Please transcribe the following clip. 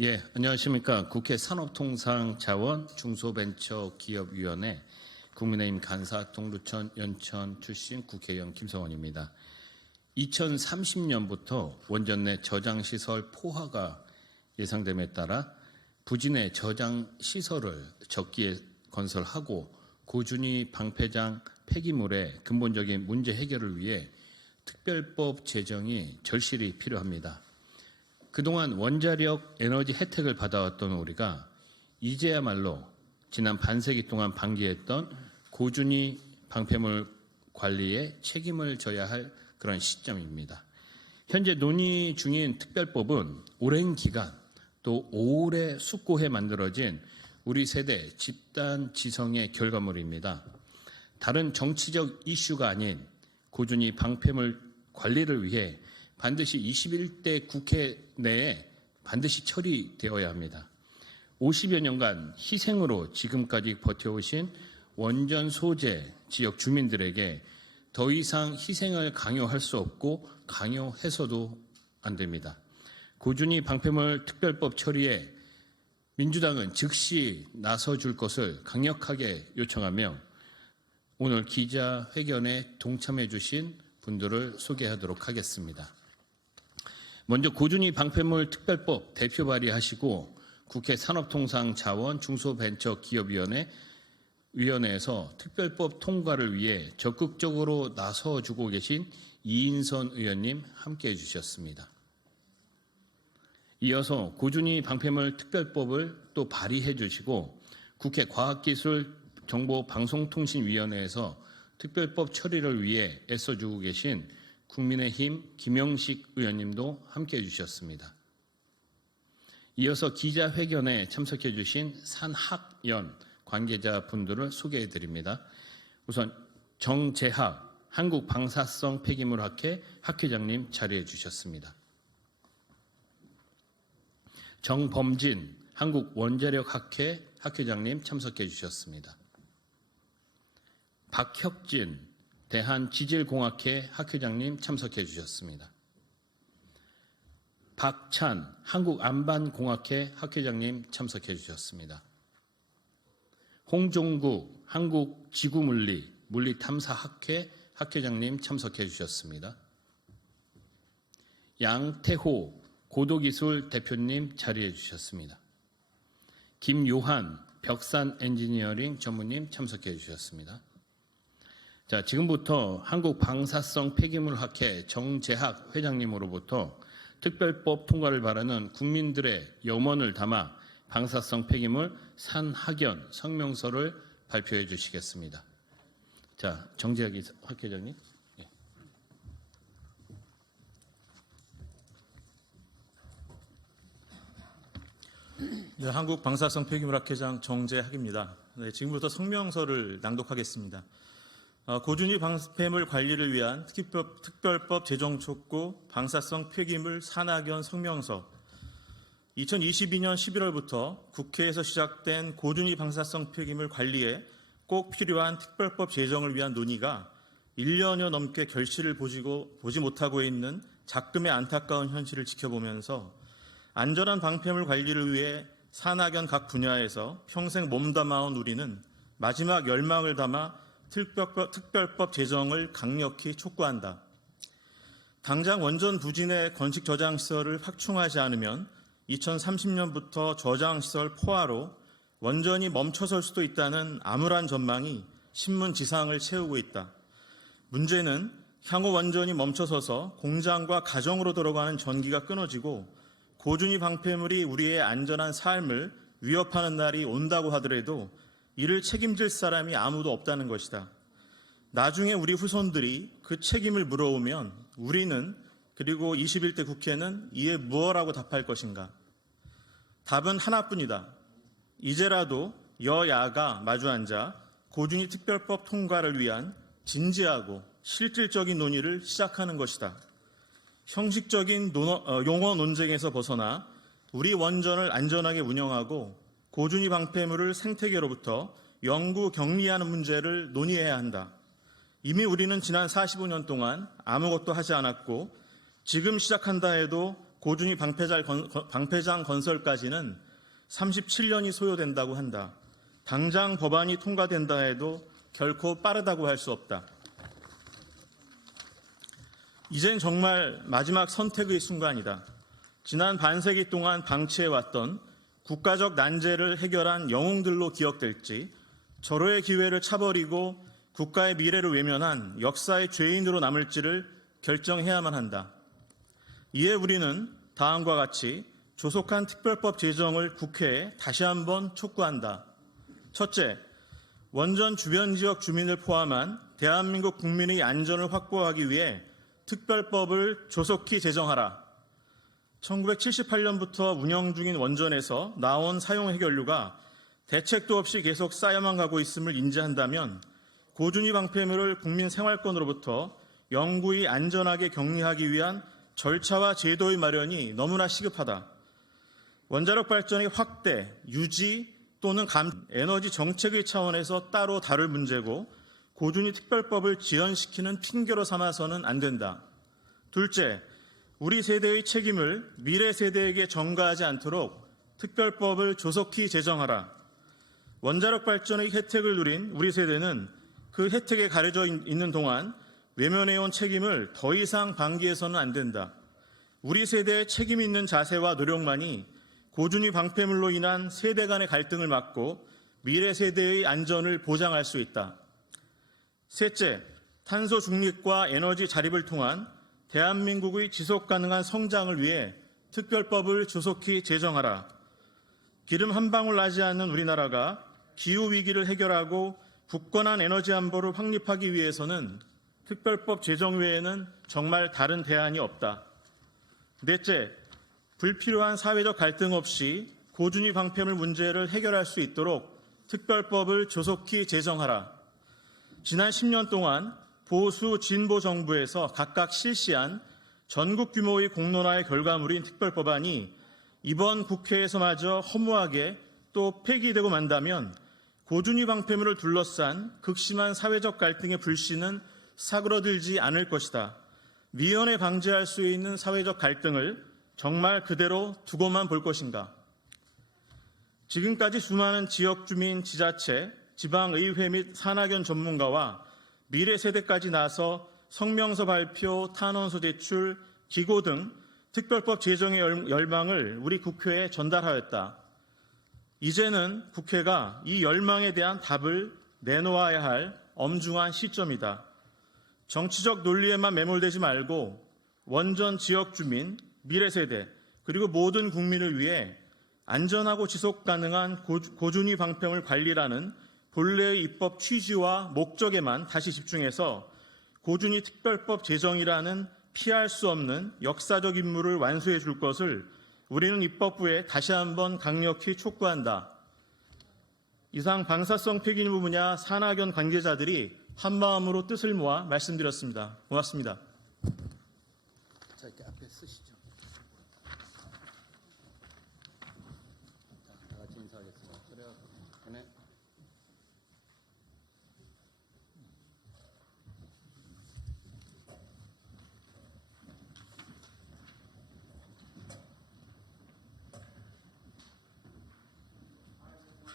예, 안녕하십니까. 국회 산업통상자원 중소벤처기업위원회 국민의힘 간사 동두천 연천 출신 국회의원 김성원입니다. 2030년부터 원전 내 저장시설 포화가 예상됨에 따라 부진의 저장시설을 적기에 건설하고 고준위 방패장 폐기물의 근본적인 문제 해결을 위해 특별법 제정이 절실히 필요합니다. 그동안 원자력 에너지 혜택을 받아왔던 우리가 이제야말로 지난 반세기 동안 방기했던 고준위 방패물 관리에 책임을 져야 할 그런 시점입니다. 현재 논의 중인 특별법은 오랜 기간 또 오래 숙고해 만들어진 우리 세대 집단 지성의 결과물입니다. 다른 정치적 이슈가 아닌 고준위 방패물 관리를 위해 반드시 21대 국회 내에 반드시 처리되어야 합니다. 50여 년간 희생으로 지금까지 버텨오신 원전 소재 지역 주민들에게 더 이상 희생을 강요할 수 없고 강요해서도 안 됩니다. 고준위 방패물 특별법 처리에 민주당은 즉시 나서줄 것을 강력하게 요청하며 오늘 기자회견에 동참해 주신 분들을 소개하도록 하겠습니다. 먼저 고준위 방패물 특별법 대표 발의하시고 국회 산업통상자원 중소벤처기업위원회에서 특별법 통과를 위해 적극적으로 나서주고 계신 이인선 의원님 함께해 주셨습니다. 이어서 고준위 방패물 특별법을 또 발의해 주시고 국회 과학기술정보방송통신위원회에서 특별법 처리를 위해 애써주고 계신 국민의힘 김영식 의원님도 함께해 주셨습니다. 이어서 기자회견에 참석해 주신 산학연 관계자분들을 소개해 드립니다. 우선 정재학 한국방사성 폐기물학회 학회장님 자리해 주셨습니다. 정범진 한국원자력학회 학회장님 참석해 주셨습니다. 박혁진 대한지질공학회 학회장님 참석해 주셨습니다. 박찬 한국안반공학회 학회장님 참석해 주셨습니다. 홍종국 한국지구물리 물리탐사학회 학회장님 참석해 주셨습니다. 양태호 고도기술 대표님 자리해 주셨습니다. 김요한 벽산 엔지니어링 전무님 참석해 주셨습니다. 자, 지금부터 한국방사성 폐기물학회 정재학 회장님으로부터 특별법 통과를 바라는 국민들의 염원을 담아 방사성 폐기물 산학연 성명서를 발표해 주시겠습니다. 자, 정재학 학회장님. 네, 한국방사성 폐기물학회장 정재학입니다. 네, 지금부터 성명서를 낭독하겠습니다. 고준위 방패물 관리를 위한 특별법 제정 촉구 방사성 폐기물 산학연 성명서. 2022년 11월부터 국회에서 시작된 고준위 방사성 폐기물 관리에 꼭 필요한 특별법 제정을 위한 논의가 1년여 넘게 결실을 보지 못하고 있는 작금의 안타까운 현실을 지켜보면서 안전한 방패물 관리를 위해 산학연 각 분야에서 평생 몸담아온 우리는 마지막 열망을 담아 특별법 제정을 강력히 촉구한다. 당장 원전 부진의 건식 저장시설을 확충하지 않으면 2030년부터 저장시설 포화로 원전이 멈춰설 수도 있다는 암울한 전망이 신문 지상을 채우고 있다. 문제는 향후 원전이 멈춰서서 공장과 가정으로 들어가는 전기가 끊어지고 고준위 방패물이 우리의 안전한 삶을 위협하는 날이 온다고 하더라도 이를 책임질 사람이 아무도 없다는 것이다. 나중에 우리 후손들이 그 책임을 물어오면 우리는 그리고 21대 국회는 이에 무엇라고 답할 것인가? 답은 하나뿐이다. 이제라도 여야가 마주 앉아 고준위 특별법 통과를 위한 진지하고 실질적인 논의를 시작하는 것이다. 형식적인 용어 논쟁에서 벗어나 우리 원전을 안전하게 운영하고 고준위 방패물을 생태계로부터 영구 격리하는 문제를 논의해야 한다. 이미 우리는 지난 45년 동안 아무것도 하지 않았고 지금 시작한다 해도 고준위 방패장 건설까지는 37년이 소요된다고 한다. 당장 법안이 통과된다 해도 결코 빠르다고 할 수 없다. 이젠 정말 마지막 선택의 순간이다. 지난 반세기 동안 방치해왔던 국가적 난제를 해결한 영웅들로 기억될지 절호의 기회를 차버리고 국가의 미래를 외면한 역사의 죄인으로 남을지를 결정해야만 한다. 이에 우리는 다음과 같이 조속한 특별법 제정을 국회에 다시 한번 촉구한다. 첫째, 원전 주변 지역 주민을 포함한 대한민국 국민의 안전을 확보하기 위해 특별법을 조속히 제정하라. 1978년부터 운영 중인 원전에서 나온 사용 해결료가 대책도 없이 계속 쌓여만 가고 있음을 인지한다면 고준위 방패물을 국민 생활권으로부터 영구히 안전하게 격리하기 위한 절차와 제도의 마련이 너무나 시급하다. 원자력 발전의 확대, 유지 또는 에너지 정책의 차원에서 따로 다룰 문제고 고준위 특별법을 지연시키는 핑계로 삼아서는 안 된다. 둘째, 우리 세대의 책임을 미래 세대에게 전가하지 않도록 특별법을 조속히 제정하라. 원자력 발전의 혜택을 누린 우리 세대는 그 혜택에 가려져 있는 동안 외면해온 책임을 더 이상 방기해서는 안 된다. 우리 세대의 책임 있는 자세와 노력만이 고준위 방패물로 인한 세대 간의 갈등을 막고 미래 세대의 안전을 보장할 수 있다. 셋째, 탄소 중립과 에너지 자립을 통한 대한민국의 지속 가능한 성장을 위해 특별법을 조속히 제정하라. 기름 한 방울 나지 않는 우리나라가 기후 위기를 해결하고 굳건한 에너지 안보를 확립하기 위해서는 특별법 제정 외에는 정말 다른 대안이 없다. 넷째, 불필요한 사회적 갈등 없이 고준위 방패물 문제를 해결할 수 있도록 특별법을 조속히 제정하라. 지난 10년 동안 보수 진보 정부에서 각각 실시한 전국 규모의 공론화의 결과물인 특별법안이 이번 국회에서마저 허무하게 또 폐기되고 만다면 고준위 방패물을 둘러싼 극심한 사회적 갈등의 불씨는 사그러들지 않을 것이다. 미연에 방지할 수 있는 사회적 갈등을 정말 그대로 두고만 볼 것인가? 지금까지 수많은 지역 주민, 지자체, 지방의회 및 산학연 전문가와 미래 세대까지 나서 성명서 발표, 탄원서 제출, 기고 등 특별법 제정의 열망을 우리 국회에 전달하였다. 이제는 국회가 이 열망에 대한 답을 내놓아야 할 엄중한 시점이다. 정치적 논리에만 매몰되지 말고 원전 지역 주민, 미래 세대, 그리고 모든 국민을 위해 안전하고 지속 가능한 고준위 방패물 관리라는 본래의 입법 취지와 목적에만 다시 집중해서 고준위 특별법 제정이라는 피할 수 없는 역사적 임무를 완수해 줄 것을 우리는 입법부에 다시 한번 강력히 촉구한다. 이상 방사성 폐기물 분야 산학연 관계자들이 한마음으로 뜻을 모아 말씀드렸습니다. 고맙습니다. 자, 이렇게 앞에 쓰시죠. 다 같이 인사하겠습니다. 그래요. 네.